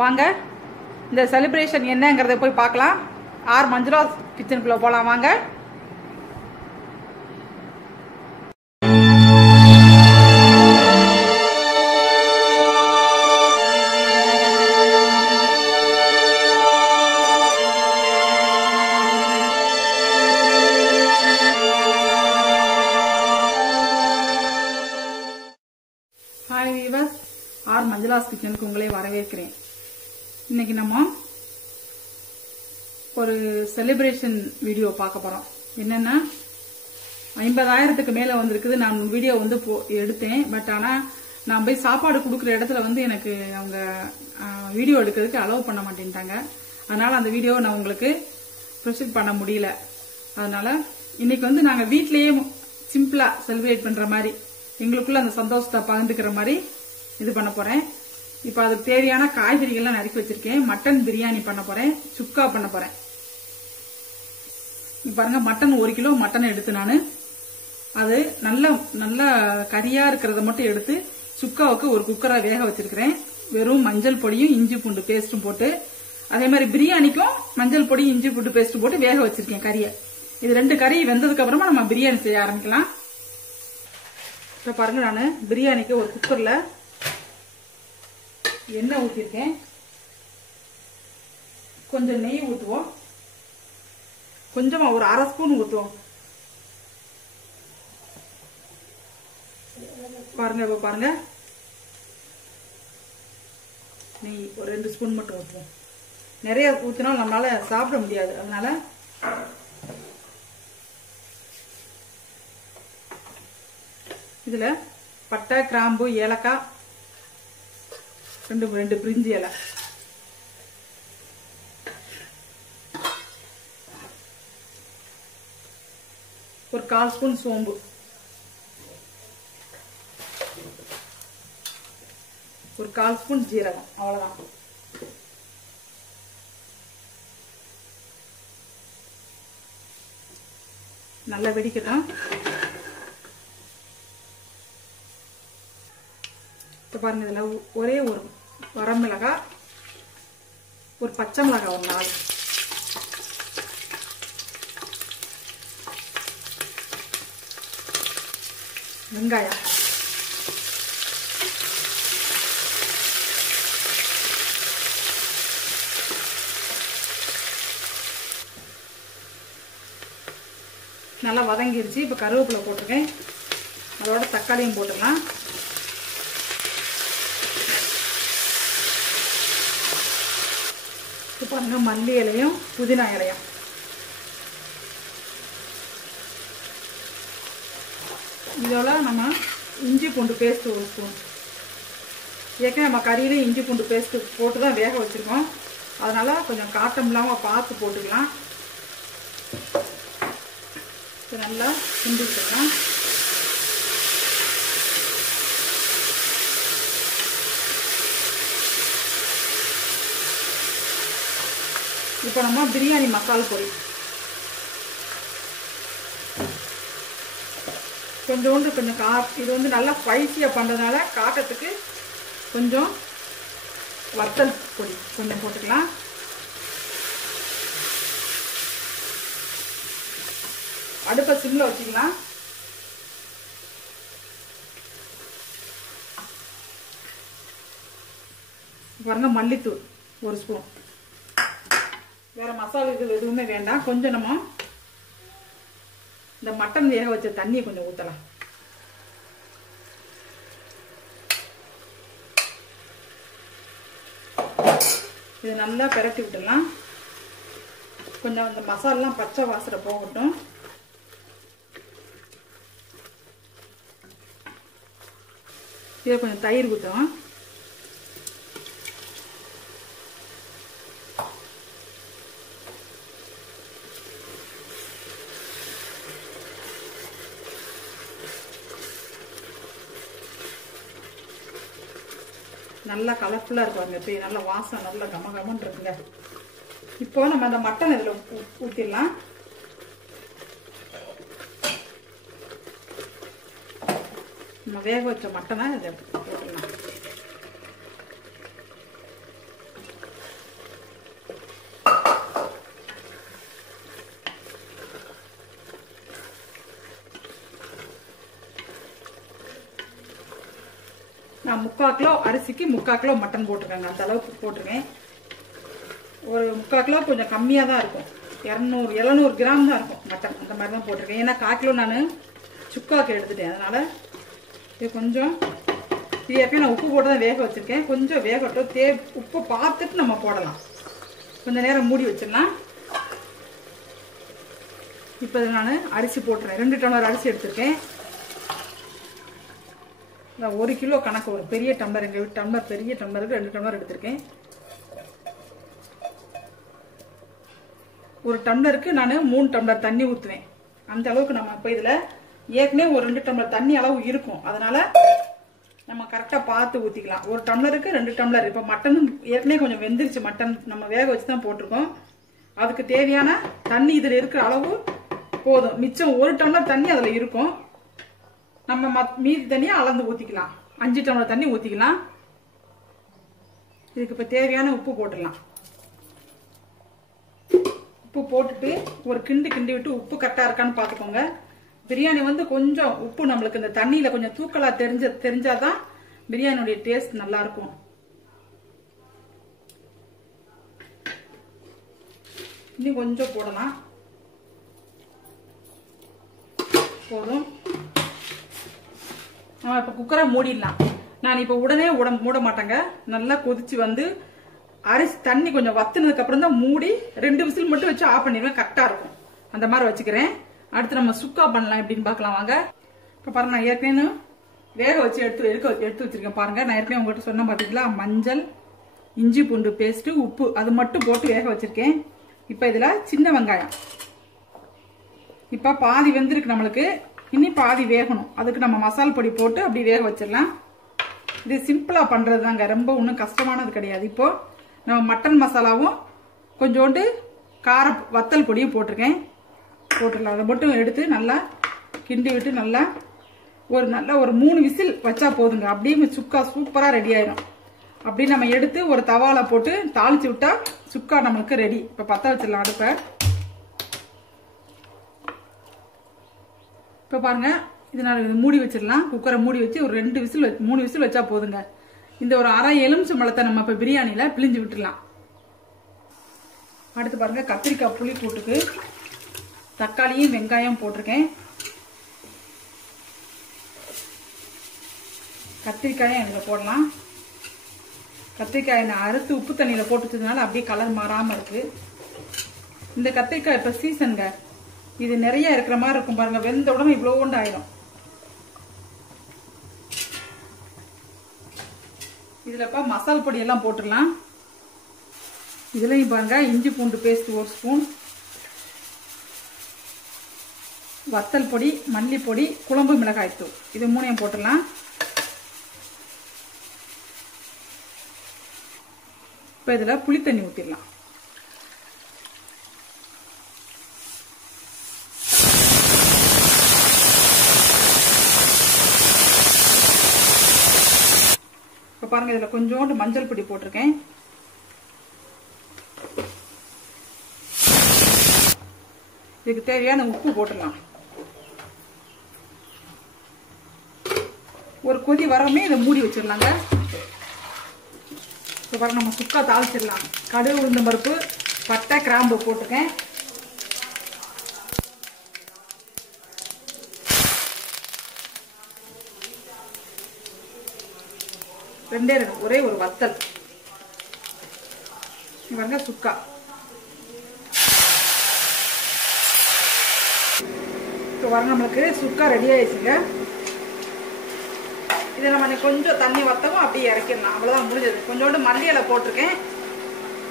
வாங்க இந்த செலிப்ரேஷன் என்னங்கறத போய் பார்க்கலாம். ஆர் மஞ்சுளா கிச்சனுக்குள்ள போலாம் வாங்க. ஹாய் வீவர்ஸ், ஆர் மஞ்சுளாஸ் கிச்சனுக்கு உங்களை வரவேற்கிறேன். இன்னைக்கு நம்ம ஒரு செலிப்ரேஷன் வீடியோ பார்க்க போறோம். என்னன்னா 50,000க்கு மேல வந்திருக்குது. நான் வீடியோ வந்து எடுத்தேன். பட் ஆனா நான் போய் சாப்பாடு கொடுக்குற இடத்துல வந்து எனக்கு அவங்க வீடியோ எடுக்கிறதுக்கு அலோவ் பண்ண மாட்டேன்ட்டாங்க. அதனால அந்த வீடியோ நான் உங்களுக்கு ப்ரொசீட் பண்ண முடியல. அதனால இன்னைக்கு வந்து நாங்க வீட்லயே சிம்பிளா செலிப்ரேட் பண்ற மாதிரி, எங்களுக்குள்ள அந்த சந்தோஷத்தை பகிர்ந்துக்கிற மாதிரி இது பண்ண போறேன். இப்ப அதுக்கு தேவையான காய்கறிகள்லாம் நறுக்கி வச்சிருக்கேன். மட்டன் பிரியாணி பண்ண போறேன், சுக்கா பண்ண போறேன். பாருங்க, மட்டன் 1 கிலோ மட்டன் எடுத்து நான் அது நல்ல கறியா இருக்கிறத மட்டும் எடுத்து சுக்காவுக்கு ஒரு குக்கரா வேக வச்சிருக்கிறேன். வெறும் மஞ்சள் பொடியும் இஞ்சி பூண்டு பேஸ்டும் போட்டு, அதே மாதிரி பிரியாணிக்கும் மஞ்சள் பொடி இஞ்சி பூண்டு பேஸ்ட் போட்டு வேக வச்சிருக்கேன் கறியை. இது 2 கறி வெந்ததுக்கு அப்புறமா நம்ம பிரியாணி செய்ய ஆரம்பிக்கலாம். இப்ப பாருங்க, நான் பிரியாணிக்கு ஒரு குக்கர்ல எண்ணெய் ஊத்திருக்கேன். கொஞ்சம் நெய் ஊத்துவோம். கொஞ்சமா ஒரு 1/2 ஸ்பூன் ஊத்துவோம். பாருங்க, இப்ப பாருங்க, நெய் ஒரு 2 ஸ்பூன் மட்டும் ஊத்துவோம். நிறைய ஊத்தினா நம்மளால சாப்பிட முடியாது. அதனால இதுல பட்டை, கிராம்பு, ஏலக்காய், 2 பிரிஞ்சி இலை, ஒரு 1/4 ஸ்பூன் சோம்பு, ஒரு 1/4 ஸ்பூன் ஜீரகம். அவ்வளவுதான். நல்லா வெடிக்கணும். பாருங்க, இதுல ஒரே ஒரு வரமிளகாய், ஒரு பச்சை மிளகாய், ஒரு 4, வெங்காயம், நல்லா வதங்கிருச்சு. இப்ப கருவேப்பிலை போட்டிருக்கேன். அதோட தக்காளியும் போட்டுக்கலாம். பாருங்க, மல்லி இலையும் புதினா இலையும், இதோட நம்ம இஞ்சி பூண்டு பேஸ்ட் 1 ஸ்பூன். ஏற்கனவே நம்ம கறியில இஞ்சி பூண்டு பேஸ்ட் போட்டுதான் வேக வச்சிருக்கோம். அதனால கொஞ்சம் காட்டம் இல்லாம பார்த்து போட்டுக்கலாம். நல்லா கிண்டி வச்சிடலாம். இப்ப நம்ம பிரியாணி மசாலா பொடி கொஞ்சம் இது வந்து நல்லா ஸ்பைசியா பண்றதுனால காட்டத்துக்கு கொஞ்சம் வத்தல் பொடி கொஞ்சம் போட்டுக்கலாம். அடுப்பை சிம்ல வச்சுக்கலாம். பாருங்க, மல்லித்தூள் 1 ஸ்பூன். வேற மசாலா இது எதுவுமே வேண்டாம். கொஞ்சம் நம்ம இந்த மட்டன் வேக வச்ச தண்ணியை கொஞ்சம் ஊத்தலாம். இது நல்லா பிரட்டி விட்டுடலாம். கொஞ்சம் அந்த மசாலெல்லாம் பச்சை வாசனை போகட்டும். இதை கொஞ்சம் தயிர் ஊற்றுவோம். நல்லா கலர்ஃபுல்லா இருப்பாங்க. இப்போ நல்ல வாசம், நல்ல கமகமன்னு இருக்குங்க. இப்போ நம்ம அந்த மட்டன் இதுல ஊத்திடலாம். நம்ம வேக வச்ச மட்டனை இதை போட்டுடலாம். நான் 3/4 கிலோ அரிசிக்கு 3/4 கிலோ மட்டன் போட்டிருக்கேங்க. அந்த அளவுக்கு போட்டிருக்கேன். ஒரு 3/4 கிலோ கொஞ்சம் கம்மியாக தான் இருக்கும். 700 கிராம் தான் இருக்கும் மட்டன். அந்த மாதிரி தான் போட்டிருக்கேன். ஏன்னா 1/4 கிலோ நான் சுக்காவுக்கு எடுத்துட்டேன். அதனால இது கொஞ்சம் ஏற்கனவே நான் உப்பு போட்டு தான் வேக வச்சிருக்கேன். கொஞ்சம் வேகட்டும். உப்பு பார்த்துட்டு நம்ம போடலாம். கொஞ்சம் நேரம் மூடி வச்சிடலாம். இப்போ நான் அரிசி போட்டுறேன். 2 டம்ளர் அரிசி எடுத்திருக்கேன். 1 கிலோ கணக்கு ஒரு பெரிய டம்ளர், எங்கள் வீட்டு டம்ளர் பெரிய டம்ளருக்கு 2 டம்ளர் எடுத்திருக்கேன். ஒரு டம்ளருக்கு நான் 3 டம்ளர் தண்ணி ஊற்றுவேன். அந்த அளவுக்கு நம்ம இப்போ இதில் ஏற்கனவே ஒரு 2 டம்ளர் தண்ணி அளவு இருக்கும். அதனால நம்ம கரெக்டாக பார்த்து ஊற்றிக்கலாம். ஒரு டம்ளருக்கு 2 டம்ளர். இப்போ மட்டன் ஏற்கனவே கொஞ்சம் வெந்துருச்சு. மட்டன் நம்ம வேக வச்சு தான் போட்டிருக்கோம். அதுக்கு தேவையான தண்ணி இதில் இருக்கிற அளவு போதும். மிச்சம் 1 டம்ளர் தண்ணி அதில் இருக்கும். நம்ம மீதி தண்ணியை அளந்து ஊற்றிக்கலாம். 5 டம்ளர் தண்ணி ஊற்றிக்கலாம். இதுக்கு இப்போ தேவையான உப்பு போட்டுடலாம். உப்பு போட்டுட்டு ஒரு கிண்டி விட்டு உப்பு கரெக்டாக இருக்கான்னு பார்த்துக்கோங்க. பிரியாணி வந்து கொஞ்சம் உப்பு நம்மளுக்கு இந்த தண்ணியில் கொஞ்சம் தூக்கலாக தெரிஞ்சாதான் பிரியாணியோடைய டேஸ்ட் நல்லா இருக்கும். இன்னும் கொஞ்சம் போடலாம். போதும். நம்ம இப்போ குக்கரை மூடிடலாம். நான் இப்போ உடனே மூட மாட்டேங்க. நல்லா கொதிச்சு வந்து அரிசி தண்ணி கொஞ்சம் வத்துனதுக்கு அப்புறம் தான் மூடி 2 விசில் மட்டும் வச்சு ஆஃப் பண்ணிடுவேன். கரெக்டாக இருக்கும். அந்த மாதிரி வச்சுக்கிறேன். அடுத்து நம்ம சுக்கா பண்ணலாம் எப்படின்னு பார்க்கலாம் வாங்க. இப்போ பாருங்க, நான் ஏற்கனவே வேக வச்சு எடுத்து வச்சிருக்கேன். பாருங்க, நான் ஏற்கனவே உங்கள்கிட்ட சொன்ன பார்த்தீங்களா, மஞ்சள், இஞ்சி பூண்டு பேஸ்ட்டு, உப்பு அது மட்டும் போட்டு வேக வச்சிருக்கேன். இப்போ இதில் சின்ன வெங்காயம் இப்போ பாதி வெந்திருக்கு நம்மளுக்கு. இனி பாதி வேகணும். அதுக்கு நம்ம மசால் பொடி போட்டு அப்படி வேக வச்சிடலாம். இது சிம்பிளாக பண்ணுறது தாங்க. ரொம்ப ஒன்றும் கஷ்டமானது கிடையாது. இப்போ நம்ம மட்டன் மசாலாவும் கொஞ்சோண்டு கார வத்தல் பொடியும் போட்டிருக்கேன். போட்டுடலாம். அதை மட்டும் எடுத்து நல்லா கிண்டி விட்டு நல்லா ஒரு 3 விசில் வச்சா போதுங்க. அப்படியே சுக்கா சூப்பராக ரெடி ஆயிடும். அப்படி நம்ம எடுத்து ஒரு தவால போட்டு தாளிச்சு விட்டா சுக்கா நமக்கு ரெடி. இப்போ பற்ற வச்சிடலாம் அடுப்பை. இப்போ பாருங்க, இது நான் மூடி வச்சிடலாம். குக்கரை மூடி வச்சு ஒரு 3 விசில் வச்சா போதுங்க. இந்த ஒரு அரை எலுமிச்சம்பழத்தை நம்ம இப்போ பிரியாணியில் பிழிஞ்சு விட்டுடலாம். அடுத்து பாருங்க, கத்திரிக்காய் புளி கூட்டுக்கு தக்காளியும் வெங்காயம் போட்டிருக்கேன். கத்திரிக்காயும் இதில் போடலாம். கத்திரிக்காயை நான் அறுத்து உப்பு தண்ணியில் போட்டுச்சதுனால அப்படியே கலர் மாறாமல் இருக்கு. இந்த கத்திரிக்காய் இப்போ சீசனுங்க. இது நிறைய இருக்கிற மாதிரி இருக்கும் பாருங்க. வெந்த உடனே இவ்வளோ ஒன்று ஆயிடும். இதுலப்பா மசால் பொடி எல்லாம் போட்டுடலாம். இதுலயும் பாருங்க, இஞ்சி பூண்டு பேஸ்ட் 1 ஸ்பூன், வத்தல் பொடி, மல்லிப்பொடி, குழம்பு மிளகாய் தூள், இது 3ஐயும் போட்டுடலாம். இப்போ இதில் புளி தண்ணி ஊற்றிடலாம். இப்போ பாருங்க, இதில் கொஞ்சோண்டு மஞ்சள் பொடி போட்டிருக்கேன். இதுக்கு தேவையான உப்பு போட்டுடலாம். ஒரு கொதி வரமே இதை மூடி வச்சிடலாங்க. இப்போ பாருங்க, நம்ம சுக்கா தாளிச்சிடலாம். கடுகு, உளுந்தம் பருப்பு, பட்டை, கிராம்பு போட்டிருக்கேன். ஒரே ஒரு வத்தல். பாருங்க சுக்கா. இப்போ பாருங்க, நம்மளுக்கு சுக்கா ரெடி ஆயிடுச்சுங்க. இதை நம்ம கொஞ்சம் தண்ணி வத்தவும் அப்படியே இறக்கிடலாம். அவ்வளோதான், முடிஞ்சது. கொஞ்சோண்டு மல்லி இலை போட்டிருக்கேன்.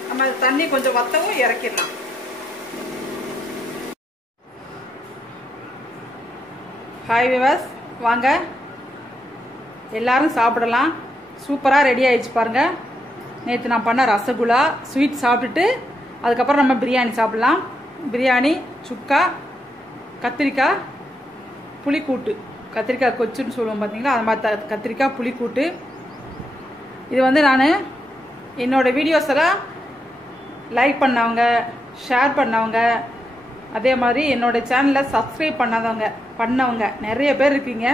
நம்ம தண்ணி கொஞ்சம் வத்தவும் இறக்கிடலாம். ஹாய் விவாஸ், வாங்க எல்லாரும் சாப்பிடலாம். சூப்பராக ரெடி ஆயிடுச்சு பாருங்க. நேற்று நான் பண்ண ரசகுல்லா ஸ்வீட் சாப்பிட்டுட்டு அதுக்கப்புறம் நம்ம பிரியாணி சாப்பிடலாம். பிரியாணி, சுக்கா, கத்திரிக்காய் புளிக்கூட்டு, கத்திரிக்காய் கொச்சுன்னு சொல்லுவோம் பார்த்தீங்களா, அது மாதிரி கத்திரிக்காய் புளிக்கூட்டு. இது வந்து நான் என்னோடய வீடியோஸ் எல்லாம் லைக் பண்ணவங்க, ஷேர் பண்ணவங்க, அதே மாதிரி என்னோடய சேனலை சப்ஸ்கிரைப் பண்ணவங்க நிறைய பேர் இருக்கீங்க.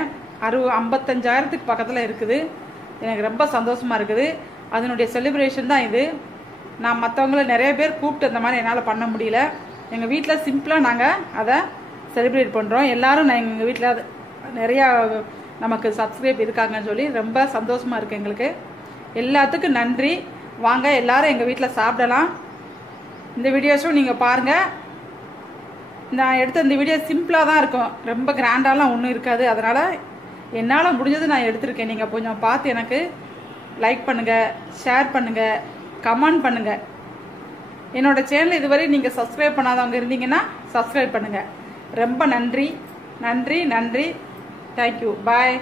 55,000க்கு பக்கத்தில் இருக்குது. எனக்கு ரொம்ப சந்தோஷமாக இருக்குது. அதனுடைய செலிப்ரேஷன் தான் இது. நான் மற்றவங்கள நிறைய பேர் கூப்பிட்டு அந்த மாதிரி என்னால் பண்ண முடியல. எங்கள் வீட்டில் சிம்பிளாக நாங்கள் அதை செலிப்ரேட் பண்ணுறோம். எல்லோரும் நான் எங்கள் வீட்டில் நிறையா நமக்கு சப்ஸ்கிரைப் இருக்காங்கன்னு சொல்லி ரொம்ப சந்தோஷமாக இருக்குது எங்களுக்கு. எல்லாத்துக்கும் நன்றி. வாங்க எல்லாரும் எங்கள் வீட்டில் சாப்பிடலாம். இந்த வீடியோஸும் நீங்கள் பாருங்கள். நான் எடுத்த இந்த வீடியோ சிம்பிளாக தான் இருக்கும், ரொம்ப கிராண்டாலாம் ஒன்றும் இருக்காது. அதனால் என்னால் முடிஞ்சது நான் எடுத்திருக்கேன். நீங்கள் கொஞ்சம் பார்த்து எனக்கு லைக் பண்ணுங்கள், ஷேர் பண்ணுங்கள், கமெண்ட் பண்ணுங்கள். என்னோட சேனல் இதுவரை நீங்கள் சப்ஸ்கிரைப் பண்ணாதவங்க இருந்தீங்கன்னா சப்ஸ்கிரைப் பண்ணுங்கள். ரொம்ப நன்றி நன்றி நன்றி. தேங்க்யூ. பாய்.